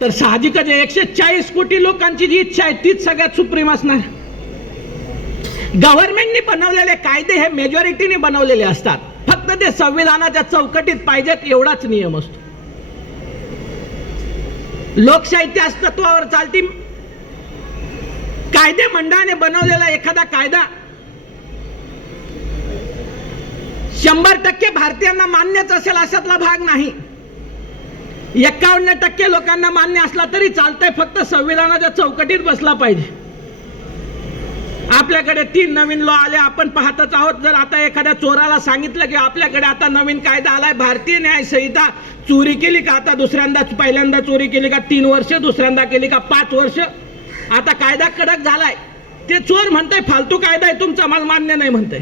तर साहजिकच आहे, एकशे चाळीस कोटी लोकांची जी इच्छा आहे तीच सगळ्यात सुप्रीम असणार. गव्हर्नमेंटनी बनवलेले कायदे हे मेजॉरिटीने बनवलेले असतात. फक्त ते संविधानाच्या चौकटीत पाहिजेत एवढाच नियम असतो. लोकशाही त्याच तत्वावर चालती कायदे मंडळाने बनवलेला एखादा कायदा शंभर टक्के भारतीयांना मान्यच असेल अशातला भाग नाही. एकावन्न टक्के लोकांना मान्य असला तरी चालतंय फक्त संविधानाच्या चौकटीत बसला पाहिजे. आपल्याकडे तीन नवीन लॉ आले आपण पाहतच आहोत. जर आता एखाद्या चोराला सांगितलं की आपल्याकडे आता नवीन कायदा आलाय भारतीय न्याय संहिता चोरी केली का? आता दुसऱ्यांदा पहिल्यांदा चोरी केली का? तीन वर्ष दुसऱ्यांदा केली का? पाच वर्ष? आता कायदा कडक झालाय. ते चोर म्हणताय फालतू कायदा आहे तुमचा मला मान्य नाही म्हणताय.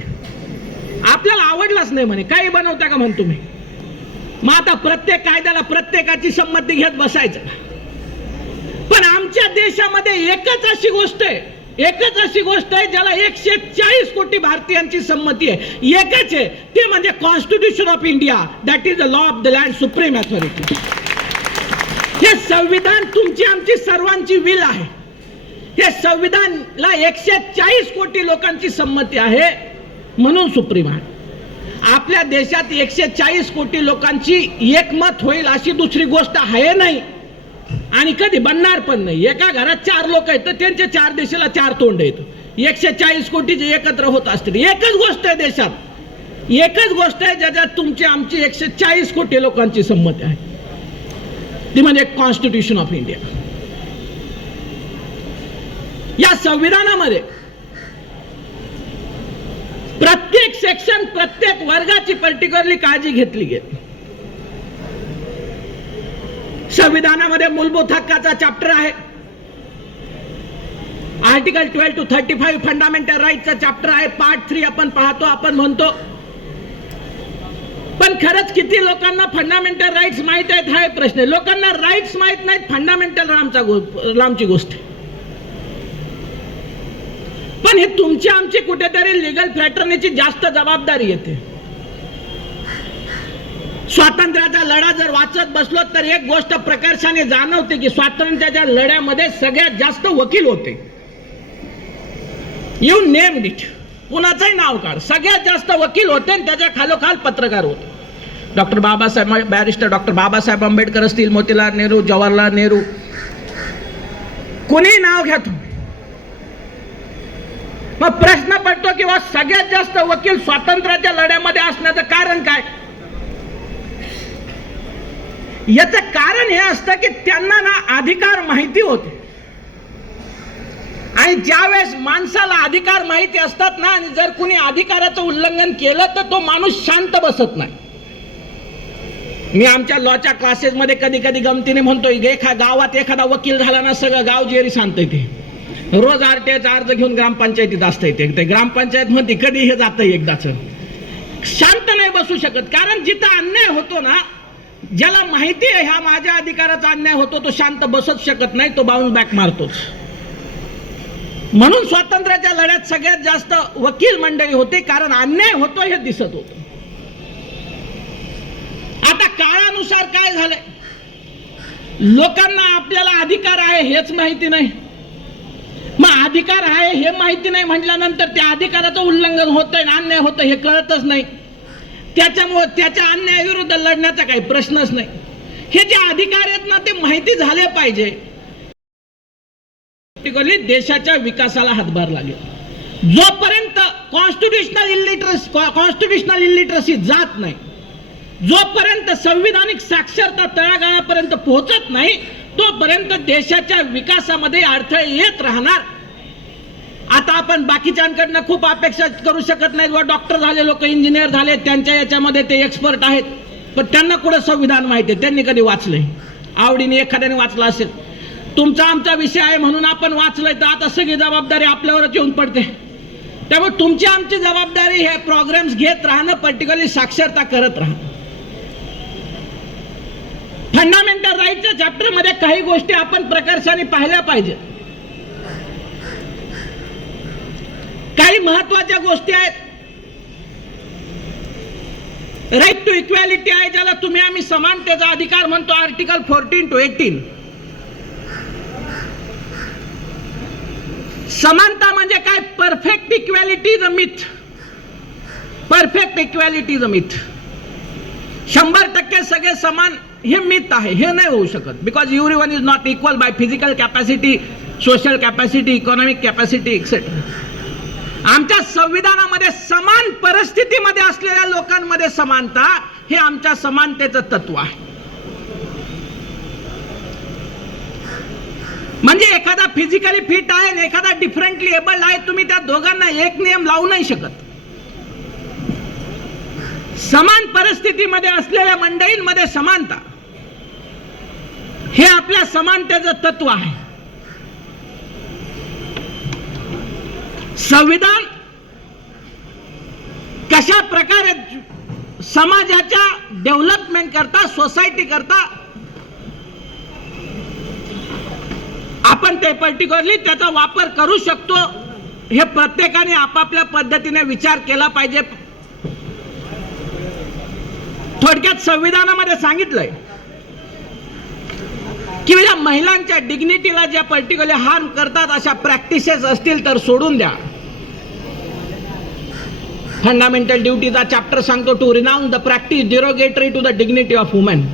आपल्याला आवडलाच नाही म्हणे. काही बनवता का म्हण तुम्ही? मग आता प्रत्येक कायद्याला प्रत्येकाची संमती घेत बसायचं. पण आमच्या देशामध्ये एकच अशी गोष्ट आहे एकच अशी गोष्ट आहे ज्याला एकशे चाळीस कोटी भारतीयांची संमती आहे. एकच आहे ते म्हणजे constitution of India that is the law of the land supreme authority हे संविधान तुमची आमची सर्वांची विल आहे. हे संविधानला एकशे चाळीस कोटी लोकांची संमती आहे म्हणून सुप्रीम आहे. आपल्या देशात एकशे चाळीस कोटी लोकांची एकमत होईल अशी दुसरी गोष्ट आहे नाही. आणि कधी बनणार पण नाही. एका घरात चार लोक आहेत तर त्यांच्या चार देशाला चार तोंड आहेत. एकशे चाळीस कोटीचे एकत्र होत असतील. एकच गोष्ट आहे देशात. एकच गोष्ट आहे ज्याच्यात तुमची आमची एकशे चाळीस कोटी लोकांची संमती आहे. ती म्हणजे कॉन्स्टिट्यूशन ऑफ इंडिया या संविधानामध्ये प्रत्येक सेक्शन प्रत्येक वर्गाची पर्टिक्युलरली काळजी घेतली गेली. संविधानामध्ये मूलभूत हक्काचा चॅप्टर आहे. Article twelve to thirty five fundamental राईटचा chapter आहे. पार्ट थ्री आपण पाहतो आपण म्हणतो. पण खरंच किती लोकांना फंडामेंटल राईट्स माहीत आहेत हा एक प्रश्न आहे. लोकांना राईट्स माहीत नाहीत फंडामेंटल रामचा गो- रामची गोष्ट आहे. पण हे तुमची आमची कुठेतरी लिगल फ्रॅटर्नीची जास्त जबाबदारी येते. स्वातंत्र्याचा लढा जर वाचत बसलो तर एक गोष्ट प्रकर्षाने जाणवते की स्वातंत्र्याच्या लढ्यामध्ये सगळ्यात जास्त वकील होते. यू नेम डिट कुणाचंही नाव काढ. सगळ्यात जास्त वकील होते आणि त्याच्या खालोखाल पत्रकार होते. Doctor Babasaheb barrister doctor Babasaheb Ambedkar असतील मोतीलाल नेहरू जवाहरलाल नेहरू. कोणी नाव घ्या तुम्ही. मग प्रश्न पडतो किंवा सगळ्यात जास्त वकील स्वातंत्र्याच्या लढ्यामध्ये असण्याचं कारण काय? याचं कारण हे असतं की त्यांना ना अधिकार माहिती होते. आणि ज्यावेळेस माणसाला अधिकार माहिती असतात ना आणि जर कुणी अधिकाराचं उल्लंघन केलं तर तो माणूस शांत बसत नाही. मी आमच्या लॉच्या क्लासेसमध्ये कधी कधी गमतीने म्हणतो एखा गावात एखादा वकील झाला ना सगळं गाव जेरी सांगतंय ते. रोज आरटीआयचा अर्ज घेऊन ग्रामपंचायतीत असतंय ते. ते ग्रामपंचायत म्हणते कधी हे जातंय एकदाच? शांत नाही बसू शकत कारण जिथं अन्याय होतो ना ज्याला माहिती आहे ह्या माझ्या अधिकाराचा अन्याय होतो तो शांत बसत शकत नाही तो बाउन्स बॅक मारतोच. म्हणून स्वातंत्र्याच्या लढ्यात सगळ्यात जास्त वकील मंडळी होते कारण अन्याय होतो हे दिसत होत. आता काळानुसार काय झालंय? लोकांना आपल्याला अधिकार आहे हेच माहिती नाही. अधिकार आहे हे माहिती नाही म्हटल्यानंतर त्या अधिकाराचं उल्लंघन होतंय अन्याय होतं हे कळतच नाही. त्याच्यामुळे त्याच्या अन्यायाविरुद्ध लढण्याचा काही प्रश्नच नाही. हे जे अधिकार आहेत ना ते माहिती झाले पाहिजे. देशाच्या विकासाला हातभार लागेल. जोपर्यंत कॉन्स्टिट्युशनल इलिटरसी कॉन्स्टिट्युशनल इलिटरसी जात नाही जोपर्यंत संविधानिक साक्षरता तळागाळापर्यंत पोहोचत नाही तोपर्यंत देशाच्या विकासामध्ये अडथळे येत राहणार. आता आपण बाकीच्यांकडनं खूप अपेक्षा करू शकत नाहीत व डॉक्टर झाले लोक इंजिनियर झाले त्यांच्या याच्यामध्ये ते एक्सपर्ट आहेत. पण त्यांना कुठं संविधान माहिती आहे? त्यांनी कधी वाचलंय? आवडीने एखाद्याने वाचलं असेल. तुमचा आमचा विषय आहे म्हणून आपण वाचलंय तर आता सगळी जबाबदारी आपल्यावरच येऊन पडते. त्यामुळे तुमची आमची जबाबदारी हे प्रोग्राम्स घेत राहणं पर्टिक्युलरली साक्षरता करत राहणं. फंडामेंटल राईटच्या चॅप्टरमध्ये काही गोष्टी आपण प्रकर्षाने पाहिल्या पाहिजे काही महत्त्वाच्या गोष्टी आहेत. राईट टू इक्वॅलिटी आहे ज्याला तुम्ही आम्ही समानतेचा अधिकार म्हणतो आर्टिकल फोर्टीन टू एटीन समानता म्हणजे काय? Perfect equality is perfect equality is शंभर टक्के सगळे समान हे मिथ आहे हे नाही होऊ शकत. Because every one is not equal by physical capacity social capacity economic capacity etcetera आमच्या संविधानामध्ये समान परिस्थितीमध्ये असलेल्या लोकांमध्ये समानता हे आमच्या समानतेचं तत्व आहे. म्हणजे एखादा फिजिकली फिट आहे आणि एखादा डिफरंटली एबल्ड आहे तुम्ही त्या दोघांना एक नियम लावू नाही शकत. समान परिस्थितीमध्ये असलेल्या मंडळींमध्ये समानता हे आपल्या समानतेचं तत्व आहे. संविधान कशा प्रकारे समाजाच्या डेव्हलपमेंट करता सोसायटी करता आपण ते पर्टिक्युलरली त्याचा वापर करू शकतो हे प्रत्येकाने आपापल्या पद्धतीने विचार केला पाहिजे. थोडक्यात संविधानामध्ये सांगितलंय की या महिलांच्या डिग्निटीला ज्या पर्टिक्युलर हार्म करतात अशा प्रॅक्टिसेस असतील तर सोडून द्या. फंडामेंटल ड्युटीचा चॅप्टर सांगतो to renounce the practice derogatory to the dignity of women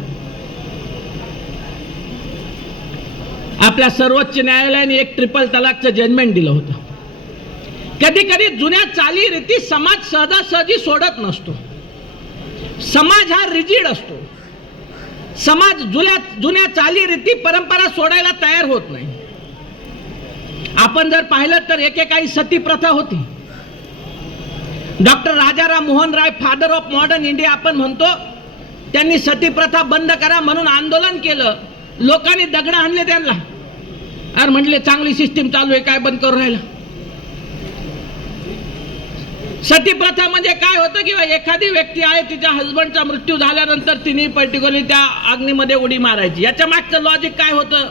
आपल्या सर्वोच्च न्यायालयाने एक ट्रिपल तलाकचं जजमेंट दिलं होतं. कधी कधी जुन्या चालीरीती समाज सहजासहजी सोडत नसतो. समाज हा रिजिड असतो. समाज जुन्या जुन्या चालीरीती परंपरा सोडायला तयार होत नाही. आपण जर पाहिलं तर एकेकाळी सती प्रथा होती. Doctor Rajaram Mohan Roy father of modern India आपण म्हणतो त्यांनी सती प्रथा बंद करा म्हणून आंदोलन केलं. लोकांनी दगड आणले त्यांना. अरे म्हटले चांगली सिस्टीम चालू आहे काय बंद करून राहिलं? सती प्रथा म्हणजे काय होतं किंवा एखादी व्यक्ती आहे तिच्या हजबंडचा मृत्यू झाल्यानंतर तिने पर्टिक्युलरली त्या अग्नीमध्ये उडी मारायची. याच्या मागचं लॉजिक काय होतं?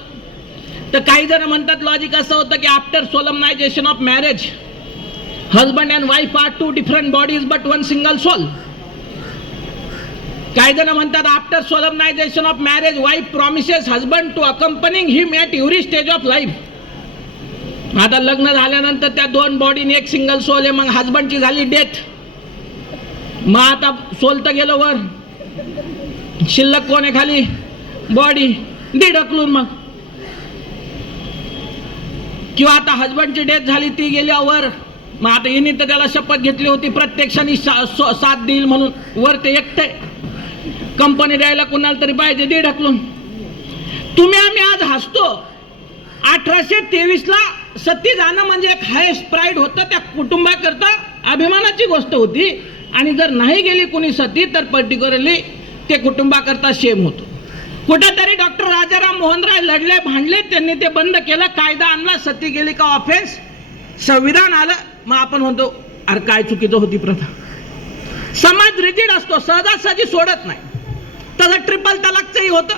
तर काही जण म्हणतात लॉजिक असं होतं की after solemnization of marriage husband and wife are two different bodies but one single soul काही जण म्हणतात after solemnization of marriage wife promises husband to accompanying him at every stage of life आता लग्न झाल्यानंतर त्या दोन बॉडीने एक सिंगल सोल आहे मग हजबंडची झाली डेथ मग आता सोल तर गेलो वर. शिल्लक कोण आहे खाली? बॉडी दे ढकलून मग. किंवा आता हजबंडची डेथ झाली ती गेल्यावर मग आता हिने तर त्याला शपथ घेतली होती प्रत्यक्षाने सा- सो- साथ देईल म्हणून. वर ते एकटे कंपनी द्यायला कुणाला तरी पाहिजे दे ढकलून. तुम्ही आम्ही आज हसतो. अठराशे तेवीसला सती जाणं म्हणजे एक हायस्ट प्राईड होतं त्या कुटुंबाकरता अभिमानाची गोष्ट होती. आणि जर नाही गेली कोणी सती तर पर्टिक्युलरली ते कुटुंबाकरता शेम होतो. कुठेतरी डॉक्टर राजाराम मोहनराय लढले भांडले त्यांनी ते बंद केलं कायदा आणला सती गेली का ऑफेन्स संविधान आलं. मग आपण म्हणतो अरे काय चुकीचं होती प्रथा. समाज रिजिड असतो सहजासहजी सोडत नाही. तसं ट्रिपल तलाकचंही होतं.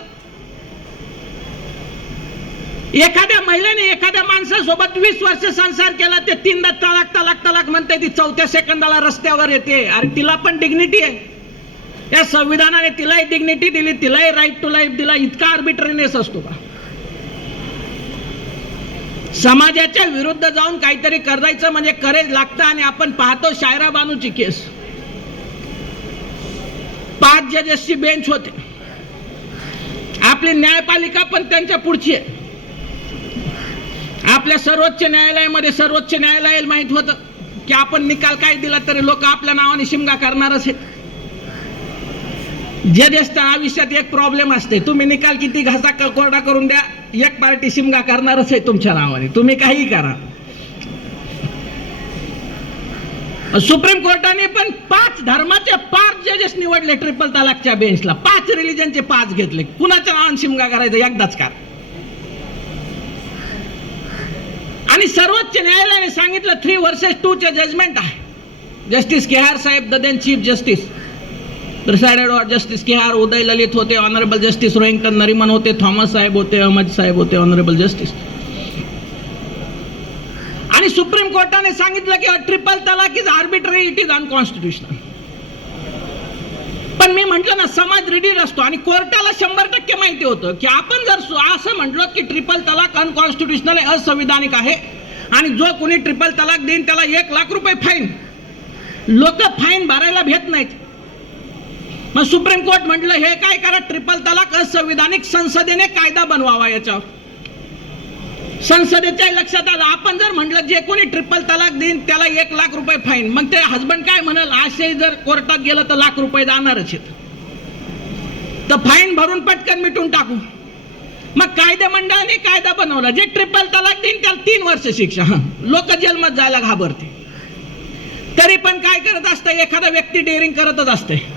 एखाद्या महिलेने एखाद्या माणसासोबत वीस वर्ष संसार केला ते तीनदा तलाक तलाक तलाक म्हणते ती चौथ्या सेकंदाला रस्त्यावर येते. अरे तिला पण डिग्निटी आहे. या संविधानाने तिलाही डिग्निटी दिली तिलाही राईट टू लाईफ दिला इतका आर्बिटरीनेस असतो का समाजाच्या विरुद्ध जाऊन काहीतरी करायचं म्हणजे करेज लागतं आणि आपण पाहतो शायरा बानूची केस. पाच जजेसची बेंच होते. आपली न्यायपालिका पण त्यांच्या पुढची आहे. आपल्या सर्वोच्च न्यायालयामध्ये सर्वोच्च न्यायालयाला माहीत होतं की आपण निकाल काय दिला तरी लोक आपल्या नावाने शिमगा करणारच आहेत. जजेसच्या आयुष्यात एक प्रॉब्लेम असते. तुम्ही निकाल किती घासा क- कोरडा करून द्या. एक पार्टी शिमगा करणारच आहे तुमच्या नावाने. तुम्ही काही करा. सुप्रीम कोर्टाने पण पाच धर्माचे पाच जजेस निवडले ट्रिपल तलाकच्या बेंचला पाच रिलिजनचे पाच घेतले. कुणाच्या नावाने शिमगा करायचा एकदाच कर. आणि सर्वोच्च न्यायालयाने सांगितलं थ्री वर्सेस टू चे जजमेंट आहे. Justice केहार Saheb the then chief justice presided और जस्टिस केहार उदय ललित होते ऑनरेबल जस्टिस रोहिंगटन नरिमन होते थॉमस साहेब होते अहमद साहेब होते ऑनरेबल जस्टिस आणि सुप्रीम कोर्टाने सांगितलं की triple talaq is arbitrary it is unconstitutional पण मी म्हटलं ना समाज रिडीड असतो आणि कोर्टाला शंभर टक्के माहिती होतं की आपण जर सु- असं म्हटलं की ट्रिपल तलाक अनकॉन्स्टिट्युशनल आहे असंविधानिक आहे आणि जो कोणी ट्रिपल तलाक देईन त्याला एक लाख रुपये फाईन लोक फाईन भरायला भेट नाहीत. मग सुप्रीम कोर्ट म्हटलं हे काय करा ट्रिपल तलाक असंविधानिक संसदेने कायदा बनवावा याचा संसदेच्या लक्षात आलं. आपण जर म्हटलं जे कोणी ट्रिपल तलाक देईन त्याला एक लाख रुपये फाईन मग ते हसबंड काय म्हणाल असे जर कोर्टात गेलं तर लाख रुपये जाणारच आहेत. तर फाईन भरून पटकन मिटून टाकू. मग कायदे मंडळाने कायदा बनवला. जे ट्रिपल तलाक देईन त्याला तीन वर्ष शिक्षा. हा. लोक जन्मात जायला घाबरते तरी पण काय करत असतं? एखादा व्यक्ती डेअरिंग करतच असते.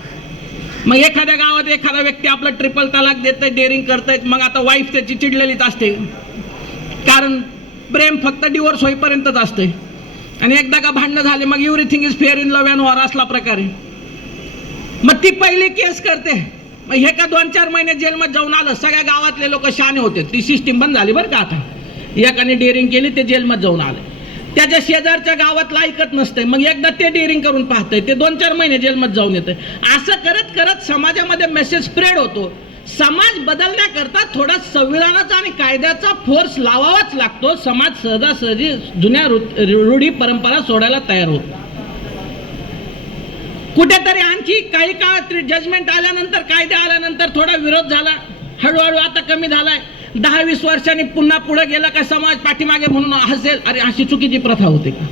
मग एखाद्या गावात एखादा व्यक्ती आपला ट्रिपल तलाक देत डेअरिंग करतायत मग आता वाईफ त्याची चिडलेलीच असते. कारण प्रेम फक्त डिवोर्स होईपर्यंतच असते. आणि एकदा का भांडणं झाले मग everything is fair in love and war असला प्रकारे. मग ती पहिली केस करते. मग हे का दोन चार महिने जेलमध्ये जाऊन आलं सगळ्या गावातले लोक शाने होते. ती सिस्टीम बंद झाली बरं का आता. एकाने डेअरिंग केली ते जेलमध्ये जाऊन आले. त्याच्या शेजारच्या गावातला ऐकत नसतंय. मग एकदा ते डेअरिंग करून पाहतंय. ते दोन चार महिने जेलमध्ये जाऊन येते असं करत करत समाजामध्ये मेसेज स्प्रेड होतो. समाज बदलण्याकरता थोडा संविधानाचा आणि कायद्याचा फोर्स लावावाच लागतो. समाज सहजासहजी जुन्या रु- रूढी परंपरा सोडायला तयार होतो. कुठेतरी आणखी काही काळ जजमेंट आल्यानंतर कायदे आल्यानंतर थोडा विरोध झाला. हळूहळू आता कमी झालाय. दहा वीस वर्षांनी पुन्हा पुढे गेला का समाज पाठीमागे म्हणून हसेल? अरे अशी चुकीची प्रथा होते का?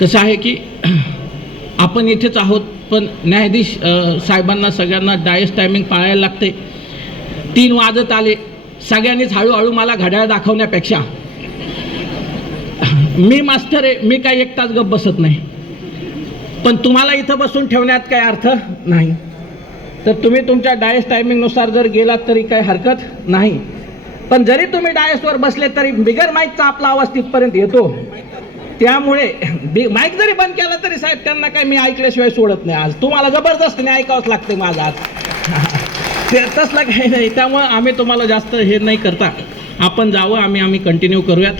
कसं आहे की आपण इथेच आहोत पण न्यायाधीश साहेबांना सगळ्यांना डायस टायमिंग पाळायला लागते. तीन वाजत आले. सगळ्यांनीच हळूहळू मला घड्याळ दाखवण्यापेक्षा. मी मास्तर आहे मी काही एक तास गप बसत नाही. पण तुम्हाला इथं बसून ठेवण्यात काही अर्थ नाही. तर तुम्ही तुमच्या डायस टायमिंगनुसार जर गेलात तरी काही हरकत नाही. पण जरी तुम्ही डायसवर बसले तरी बिगर माईकचा आपला आवाज तिथपर्यंत येतो. त्यामुळे बी- माईक जरी बंद केला तरी साहेब त्यांना काही मी ऐकल्याशिवाय सोडत नाही. आज तुम्हाला जबरदस्तीने ऐकावंच लागते माझं आज. ते तसलं काही नाही. त्यामुळं आम्ही तुम्हाला जास्त हे नाही करता. आपण जावं आम्ही आम्ही कंटिन्यू करूयात.